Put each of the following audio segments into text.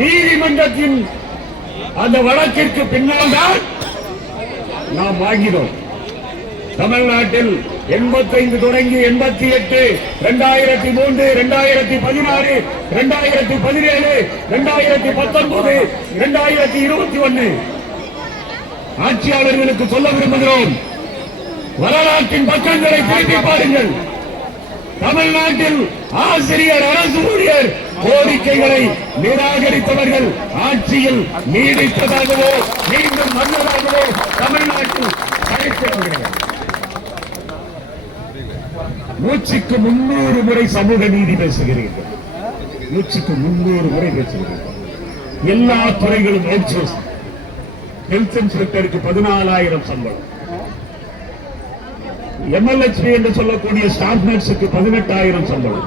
நீதிமன்றத்தின் அந்த வழக்கிற்கு பின்னால் தான் நாம் வாங்கினோம். தமிழ்நாட்டில் 85 தொடங்கி 88, 2003, 2016, 2017, 2019, 2021 ஆட்சியாளர்களுக்கு சொல்ல விரும்புகிறோம். வரலாற்றின் பக்கங்களை திருப்பி பாருங்கள். தமிழ்நாட்டில் ஆசிரியர், அரசு ஊழியர் கோரிக்கைகளை நிராகரித்தவர்கள் ஆட்சியில் நீடித்ததாகவோ மீண்டும் வந்ததாகவோ தமிழ்நாட்டில் கிடைக்கிறது. நூற்றுக்கு 300 முறை சமூக நீதி பேசுகிறீர்கள். நூற்றுக்கு 300 முறை பேசுகிறீர்கள். எல்லா துறைகளும் ஹெல்த் இன்ஸ்பெக்டருக்கு 14,000 சம்பளம், MLHP என்று சொல்லக்கூடிய ஸ்டாஃப் நர்ஸுக்கு 18,000 சம்பளம்,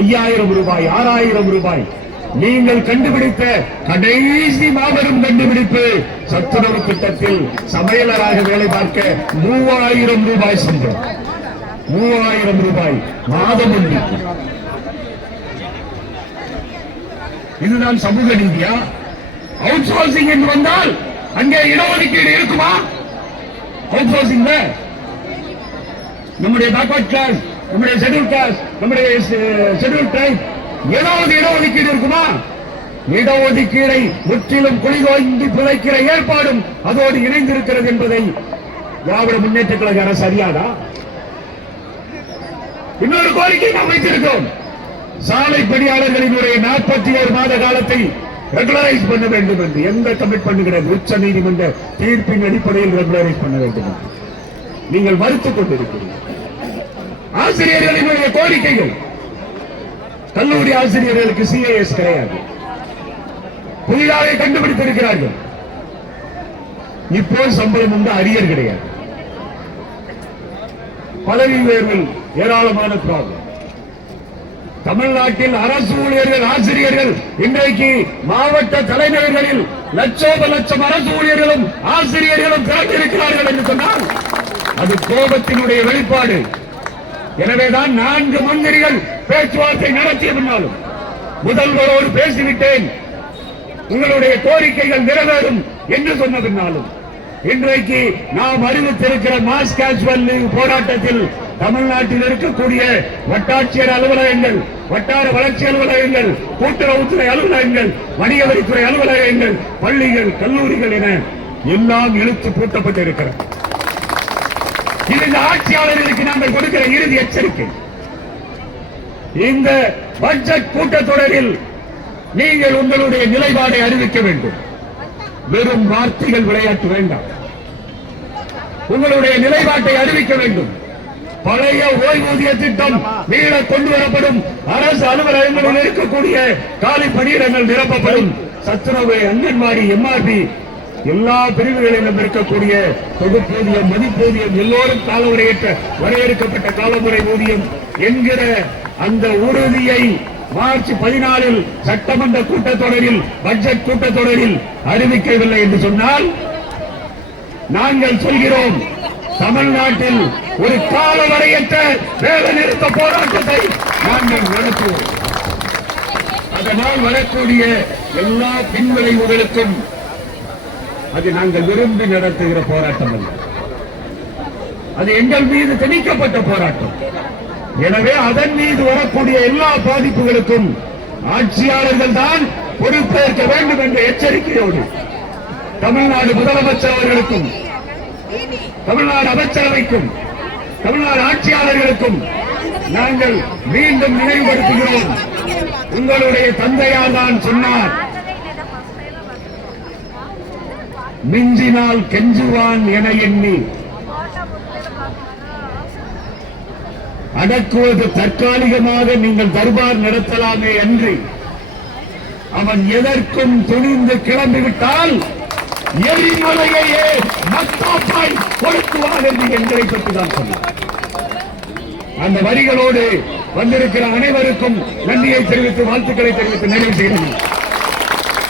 5,000 ரூபாய், 6,000 ரூபாய். நீங்கள் கண்டுபிடித்த கடைசி மாபெரும் கண்டுபிடிப்பு சத்துணவு திட்டத்தில் சமையலராக வேலை பார்க்க 3,000 ரூபாய் சம்பளம், 3,000 ரூபாய் மாதம் ஒன்று. இதுதான் சமூக நீதியா? அவுட் சோர்சிங் என்று வந்தால் அங்கே இடஒதுக்கீடு இருக்குமா? அவுட் சோர்சிங் நம்முடைய பேக்வர்ட் கிளாஸ், நம்முடைய ஷெட்யூல் கிளாஸ், நம்முடைய ஷெட்யூல் ட்ரைப் ஏதாவது இடஒதுக்கீடு இருக்குமா? இடஒதுக்கீடை முற்றிலும் குளிதோய்ந்து புதைக்கிற ஏற்பாடும் அதோடு இணைந்திருக்கிறது என்பதை திராவிட முன்னேற்ற கழக அரசு அறியாதா? இன்னொரு கோரிக்கை நாம் வைத்திருக்கிறோம். சாலை பணியாளர்களினுடைய 41 மாத காலத்தை ரெகுலரைஸ் பண்ண வேண்டும் என்று எந்த கமிட்மெண்ட் கிடையாது. உச்ச நீதிமன்ற தீர்ப்பின் அடிப்படையில் ரெகுலரைஸ் பண்ண வேண்டும் என்று நீங்கள் மறுத்துக் கொண்டிருக்கிறீர்கள். ஆசிரியர்களினுடைய கோரிக்கைகள், கல்லூரி ஆசிரியர்களுக்கு CAS கிடையாது, புதிதாக கண்டுபிடித்திருக்கிறார்கள். இப்போ சம்பளம் உண்டு, அரியர் கிடையாது. பதவி உயர்வில் ஏராளமான ப்ராப்ளம். தமிழ்நாட்டில் அரசு ஊழியர்கள், ஆசிரியர்கள் இன்றைக்கு மாவட்ட தலைநகர்களில் லட்சோப லட்சம் அரசு ஊழியர்களும் ஆசிரியர்களும் திரண்டிருக்கிறார்கள் என்று சொன்னால் அது கோபத்தினுடைய வெளிப்பாடு. எனவேதான் 4 மந்திரிகள் பேச்சுவார்த்தை நடத்திய பின்னாலும் முதல்வரோடு பேசிவிட்டேன், உங்களுடைய கோரிக்கைகள் நிறைவேறும் என்று சொன்ன பின்னாலும் இன்றைக்கு நாம் அறிவித்திருக்கிற மாஸ் கேஷுவல் லீவ் போராட்டத்தில் தமிழ்நாட்டில் இருக்கக்கூடிய வட்டாட்சியர் அலுவலகங்கள், வட்டார வளர்ச்சி அலுவலகங்கள், கூட்டுறவுத்துறை அலுவலகங்கள், வணிக வரித்துறை அலுவலகங்கள், பள்ளிகள், கல்லூரிகள் என எல்லாம் இழுத்து பூட்டப்பட்டிருக்கிறது. இது இந்த ஆட்சியாளர்களுக்கு நாங்கள் கொடுக்கிற இறுதி எச்சரிக்கை. இந்த பட்ஜெட் கூட்டத்தொடரில் நீங்கள் உங்களுடைய நிலைப்பாடை அறிவிக்க வேண்டும். வெறும் வார்த்தைகள் விளையாட்டு வேண்டாம். உங்களுடைய நிலைப்பாட்டை அறிவிக்க வேண்டும். பழைய ஓய்வூதிய திட்டம் மீள கொண்டு வரப்படும். அரசு அலுவலகங்களில் இருக்கக்கூடிய காலி பணியிடங்கள் நிரப்பப்படும். சத்துணவு, அங்கன்வாடி, MRP எல்லா பிரிவுகளிலும் இருக்கக்கூடிய தொகுப்பூதியம், மதிப்பூதியம், எல்லோரும் காலவரையற்ற வரையறுக்கப்பட்ட காலமுறை ஊதியம் என்கிற அந்த உறுதியை மார்ச் 14 சட்டமன்ற கூட்டத்தொடரில், பட்ஜெட் கூட்டத்தொடரில் அறிவிக்கவில்லை என்று சொன்னால் நாங்கள் சொல்கிறோம், தமிழ்நாட்டில் ஒரு காலவரையற்ற வேலை நிறுத்த போராட்டத்தை நாங்கள் நடத்துவோம். அதனால் வரக்கூடிய எல்லா பின்விளைவுகளுக்கும் அது நாங்கள் விரும்பி நடத்துகிற போராட்டம் அல்ல, அது எங்கள் மீது திணிக்கப்பட்ட போராட்டம். எனவே அதன் மீது வரக்கூடிய எல்லா பாதிப்புகளுக்கும் ஆட்சியாளர்கள் தான் பொறுப்பேற்க வேண்டும் என்ற எச்சரிக்கையோடு தமிழ்நாடு முதலமைச்சர் அவர்களுக்கும், தமிழ்நாடு அமைச்சரவைக்கும், தமிழ்நாடு ஆட்சியாளர்களுக்கும் நாங்கள் மீண்டும் நினைவுபடுத்துகிறோம். உங்களுடைய தந்தையார் தான் சொன்னார், மிஞ்சினால் கெஞ்சுவான் என எண்ணி அடக்குவது தற்காலிகமாக நீங்கள் தர்பார் நடத்தலாமே அன்றி அவன் எதற்கும் துணிந்து கிளம்பிவிட்டால் எரிமலையையே மத்தாப்பாய் கொடுக்குவார் என்று எங்களை பற்றிதான் சொன்னார். அந்த வரிகளோடு வந்திருக்கிற அனைவருக்கும் நன்றியை தெரிவித்து, வாழ்த்துக்களை தெரிவித்து நிறைவு செய்கிறேன்.